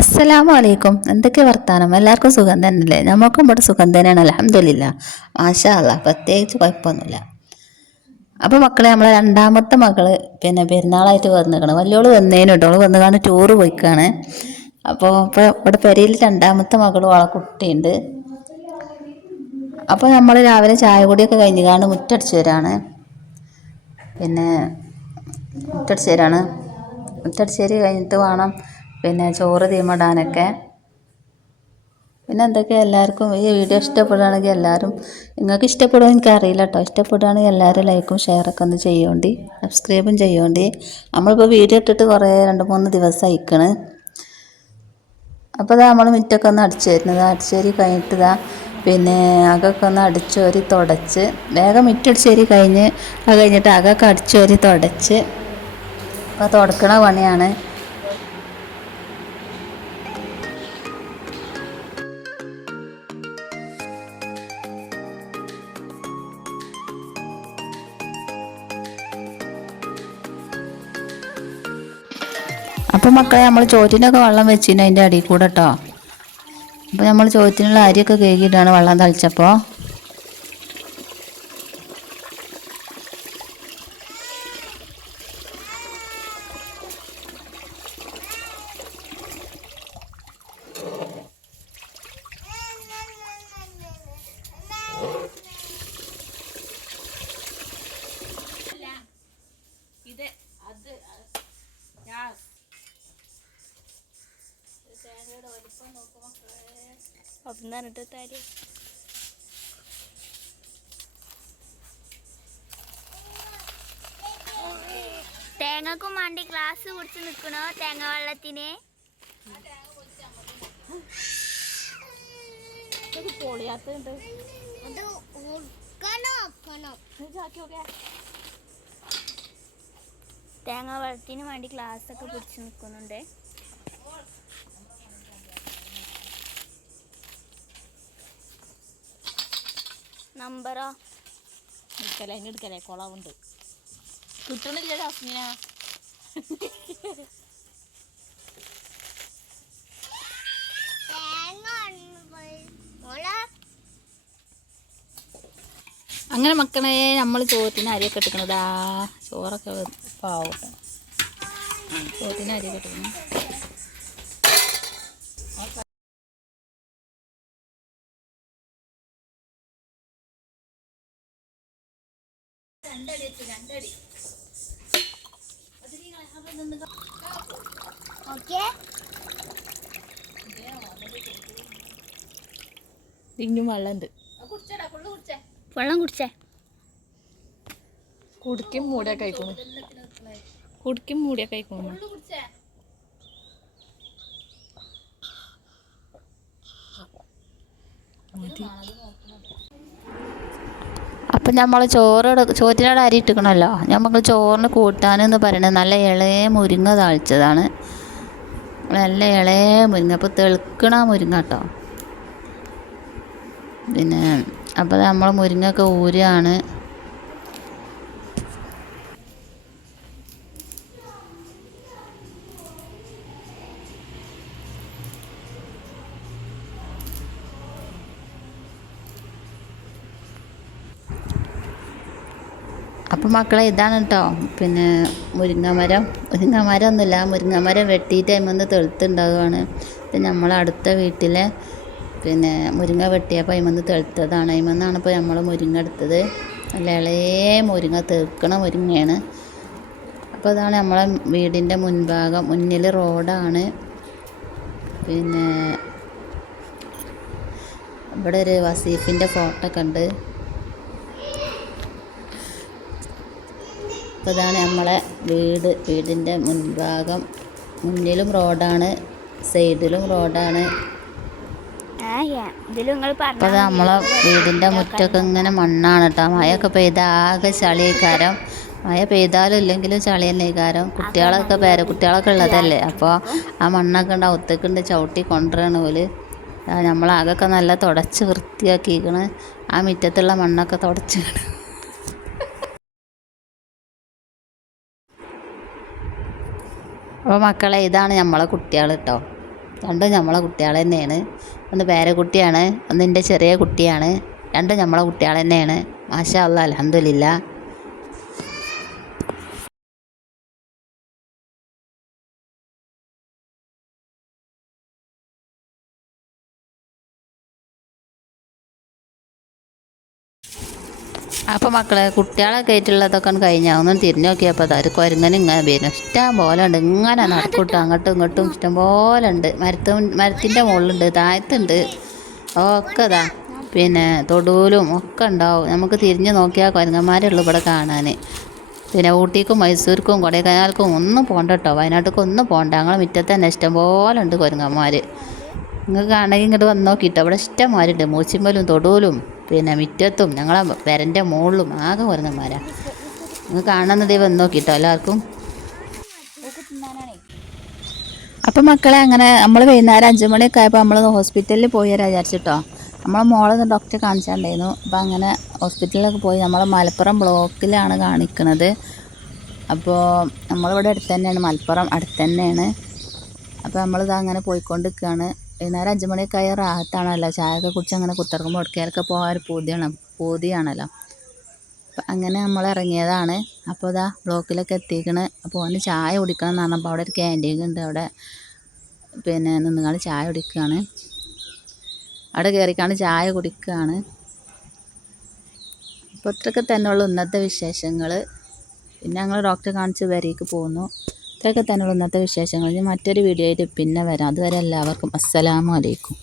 അസ്സലാമു അലൈക്കും. എന്തൊക്കെ വർത്താനം? എല്ലാവർക്കും സുഖം തന്നെയല്ലേ? നമുക്കും ഇവിടെ സുഖം തന്നെയാണ്, അൽഹംദുലില്ലാ. മാഷാ അല്ലാ, പ്രത്യേകിച്ച് കുഴപ്പമൊന്നുമില്ല. അപ്പോൾ മക്കളെ, നമ്മളെ രണ്ടാമത്തെ മകള് പെരുന്നാളായിട്ട് വന്നിക്കണം. വലിയോള് വന്നേനും കേട്ടോ, അവള് വന്നു കാണാൻ ടൂറ് പോയിക്കാണ്. അപ്പോൾ ഇവിടെ പെരയിൽ രണ്ടാമത്തെ മകളും അവളെ കുട്ടിയുണ്ട്. അപ്പോൾ നമ്മൾ രാവിലെ ചായ കുടിയൊക്കെ കഴിഞ്ഞ് കാണും മുറ്റടിച്ച് വരാണ്. പിന്നെ മുറ്റടിച്ച് വരാണ്. മുറ്റടിച്ചേരി കഴിഞ്ഞിട്ട് വേണം ചോറ് തീമിടാനൊക്കെ. പിന്നെ എന്തൊക്കെയാണ്, എല്ലാവർക്കും ഈ വീഡിയോ ഇഷ്ടപ്പെടുകയാണെങ്കിൽ എല്ലാവരും, നിങ്ങൾക്ക് ഇഷ്ടപ്പെടുമോ എനിക്കറിയില്ല കേട്ടോ, ഇഷ്ടപ്പെടുകയാണെങ്കിൽ എല്ലാവരും ലൈക്കും ഷെയറൊക്കെ ഒന്ന് ചെയ്യുകൊണ്ട് സബ്സ്ക്രൈബും ചെയ്യുകൊണ്ട്. നമ്മളിപ്പോൾ വീഡിയോ ഇട്ടിട്ട് കുറേ 2-3 ദിവസം അയക്കണ്. അപ്പോൾ നമ്മൾ മുറ്റൊക്കെ ഒന്ന് അടിച്ചു വരുന്നത്, അടിച്ചേരി കഴിഞ്ഞിട്ട് അകൊക്കെ ഒന്ന് അടിച്ചോരി തുടച്ച് വേഗം മുറ്റടിച്ചേരി കഴിഞ്ഞ് അത് കഴിഞ്ഞിട്ട് അകൊക്കെ അടിച്ചോരി തുടച്ച് അപ്പോൾ തുടക്കണ പണിയാണ്. അപ്പോൾ മക്കളെ, നമ്മൾ ചോറ്റിനൊക്കെ വെള്ളം വെച്ചിന് അതിൻ്റെ അടിയിൽ കൂടെ കേട്ടോ. അപ്പോൾ നമ്മൾ ചോറ്റിനുള്ള അരിയൊക്കെ കഴുകിയിട്ടാണ് വെള്ളം തളിച്ചപ്പോൾ. തേങ്ങക്കും വേണ്ടി ഗ്ലാസ് കുടിച്ച് നിൽക്കണോ തേങ്ങ വെള്ളത്തിന്? തേങ്ങ വെള്ളത്തിന് വേണ്ടി ഗ്ലാസ് ഒക്കെ പിടിച്ച് നിൽക്കുന്നുണ്ട്. നമ്പറോ എടുക്കലേ കൊളവുണ്ട് കിട്ടണില്ല ജാസ്മിന. അങ്ങനെ മക്കളെ, നമ്മൾ ചോറ്റിന് അരിയൊക്കെ ഇട്ടിക്കണതാ. ചോറൊക്കെ പാവും. ചോറ്റിന് അരിയൊക്കെ ഇട്ടിക്കണം. ഇനിയും വെള്ളമുണ്ട്. വെള്ളം കുടിച്ചേ. കുടിക്കും മൂടിയൊക്കെ കഴിക്കുന്നു. കുടിക്കും മൂടിയൊക്കെ കഴിക്കുന്നു. അപ്പം നമ്മൾ ചോറ്റിനോട് അരി ഇട്ടിക്കണമല്ലോ. നമുക്ക് ചോറിന് കൂട്ടാനെന്ന് പറയുന്നത് നല്ല ഇളയ മുരിങ്ങ താളിച്ചതാണ്. നല്ല ഇളയ മുരിങ്ങ, അപ്പോൾ തെളുക്കണ മുരിങ്ങ കേട്ടോ. അപ്പോൾ നമ്മൾ മുരിങ്ങയൊക്കെ ഊരുകയാണ്. അപ്പം മക്കളെ, ഇതാണ് കേട്ടോ മുരിങ്ങമരം ഒന്നുമില്ല, മുരിങ്ങമരം വെട്ടിയിട്ട് അതിമന്ന് തെളുത്തുണ്ടാവുകയാണ്. ഇത് നമ്മളടുത്ത വീട്ടിലെ മുരിങ്ങ വെട്ടിയപ്പോൾ അതിമന്ന് തെളുത്തതാണ്. അതിമന്നാണ് ഇപ്പോൾ നമ്മൾ മുരിങ്ങ എടുത്തത്. നല്ല ഇളയ മുരിങ്ങ, തെളുക്കണ മുരിങ്ങയാണ്. അപ്പോൾ അതാണ് നമ്മളെ വീടിൻ്റെ മുൻഭാഗം. മുന്നിൽ റോഡാണ്. ഇവിടെ ഒരു വസീഫിൻ്റെ ഫോട്ടോ ഒക്കെ ഉണ്ട്. അപ്പോൾ ഇതാണ് നമ്മളെ വീടിൻ്റെ മുൻഭാഗം. മുന്നിലും റോഡാണ്, സൈഡിലും റോഡാണ്. അപ്പോൾ അത് നമ്മളെ വീടിൻ്റെ മുറ്റമൊക്കെ ഇങ്ങനെ മണ്ണാണ് കേട്ടോ. മഴയൊക്കെ പെയ്താൽ ആകെ ചളിയേക്കാരം. മഴ പെയ്താലും ഇല്ലെങ്കിലും ചളി തന്നെ കാരം. കുട്ടികളൊക്കെ ഉള്ളതല്ലേ, അപ്പോൾ ആ മണ്ണൊക്കെ ഉണ്ട് ഒത്തക്കുണ്ട് ചവിട്ടി കൊണ്ടുവരാണ് പോലെ. നമ്മളാകൊക്കെ നല്ല തുടച്ച് വൃത്തിയാക്കിയിരിക്കണ്. ആ മുറ്റത്തുള്ള മണ്ണൊക്കെ തുടച്ചിട്ട്. അപ്പോൾ മക്കളെ, ഇതാണ് നമ്മളെ കുട്ടികൾ കേട്ടോ. രണ്ടും നമ്മളെ കുട്ടികൾ തന്നെയാണ്. ഒന്ന് പേരക്കുട്ടിയാണ്, ഒന്ന് എൻ്റെ ചെറിയ കുട്ടിയാണ്. രണ്ടും നമ്മളെ കുട്ടികൾ തന്നെയാണ്. മാഷാ അല്ലാഹ് അൽഹംദുലില്ലാ. അപ്പോൾ മക്കളെ കുട്ടികളൊക്കെ ആയിട്ടുള്ളതൊക്കെ കഴിഞ്ഞാൽ ഒന്നും തിരിഞ്ഞു നോക്കിയപ്പോൾ അതൊരു കുരങ്ങനെ ഇങ്ങനെ വരും. ഇഷ്ടം പോലെ ഉണ്ട്, ഇങ്ങനെ നടക്കൂട്ടോ അങ്ങോട്ടും ഇങ്ങോട്ടും ഇഷ്ടം പോലെ ഉണ്ട്. മരത്തിൻ്റെ മുകളിലുണ്ട്, താഴത്തുണ്ട്, ഒക്കെ ഇതാ പിന്നെ തൊടുവിലും ഒക്കെ ഉണ്ടാവും. നമുക്ക് തിരിഞ്ഞ് നോക്കിയാൽ കുരങ്ങന്മാരുള്ളൂ ഇവിടെ കാണാൻ. പിന്നെ ഊട്ടിക്കും മൈസൂർക്കും കൊടൈക്കനാൽക്കും ഒന്നും പോകണ്ട കേട്ടോ, വയനാട്ടിലേക്കും ഒന്നും പോകണ്ട. ഞങ്ങളെ മുറ്റത്ത് തന്നെ ഇഷ്ടം പോലെ ഉണ്ട് കുരങ്ങന്മാർ. നിങ്ങൾക്ക് കാണണമെങ്കിൽ ഇങ്ങോട്ട് വന്ന് നോക്കിയിട്ടോ, ഇവിടെ ഇഷ്ടംമാരുണ്ട്. മൂച്ചിമ്പലും തൊടുവിലും പിന്നെ മുറ്റത്തും ഞങ്ങളെ പെരൻ്റെ മുകളിലും ആകെ കുരങ്ങന്മാരാണ്. നിങ്ങൾ കാണുന്നത് വന്ന് നോക്കിയിട്ടോ എല്ലാവർക്കും. അപ്പം മക്കളെ അങ്ങനെ നമ്മൾ വൈകുന്നേരം 5 മണിയൊക്കെ ആയപ്പോൾ നമ്മൾ ഹോസ്പിറ്റലിൽ പോയി വരാൻ വിചാരിച്ചിട്ടോ. നമ്മളെ മോളെ ഡോക്ടറെ കാണിച്ചിട്ടുണ്ടായിരുന്നു. അപ്പം അങ്ങനെ ഹോസ്പിറ്റലിലൊക്കെ പോയി. നമ്മൾ മലപ്പുറം ബ്ലോക്കിലാണ് കാണിക്കുന്നത്. അപ്പോൾ നമ്മളിവിടെ അടുത്ത് തന്നെയാണ്, മലപ്പുറം അടുത്ത് തന്നെയാണ്. അപ്പോൾ നമ്മളിത് അങ്ങനെ പോയിക്കൊണ്ടിരിക്കുകയാണ്. വൈകുന്നേരം 5 മണിയൊക്കെ ആയ റാഹത്താണല്ലോ, ചായയൊക്കെ കുടിച്ച് അങ്ങനെ കുത്തിറങ്ങുമ്പോൾ എവിടേക്കൊക്കെ പോകാൻ ഒരു പൂതിയാണല്ലോ. അപ്പം അങ്ങനെ നമ്മൾ ഇറങ്ങിയതാണ്. അപ്പോൾ ഇതാ ബ്ലോക്കിലൊക്കെ എത്തിക്കണ്. അപ്പോൾ ഓന് ചായ കുടിക്കണം എന്ന് പറഞ്ഞപ്പോൾ അവിടെ ഒരു ക്യാൻറ്റീൻ ഉണ്ട്, അവിടെ പിന്നെ നിന്നുകൊണ്ട് ചായ കുടിക്കുകയാണ്. അവിടെ കയറിക്കാണ്ട് ചായ കുടിക്കുകയാണ്. അപ്പോൾ ഇത്രയൊക്കെ തന്നെയുള്ളൂ ഇന്നത്തെ വിശേഷങ്ങൾ. പിന്നെ ഞങ്ങൾ ഡോക്ടറെ കാണിച്ച് വരേക്ക് പോകുന്നു. ഇത്രയൊക്കെ തന്നെയുള്ളൂ ഇന്നത്തെ വിശേഷങ്ങൾ. ഇനി മറ്റൊരു വീഡിയോ ആയിട്ട് പിന്നെ വരാം. അതുവരെ എല്ലാവർക്കും അസ്സലാമു അലൈക്കും.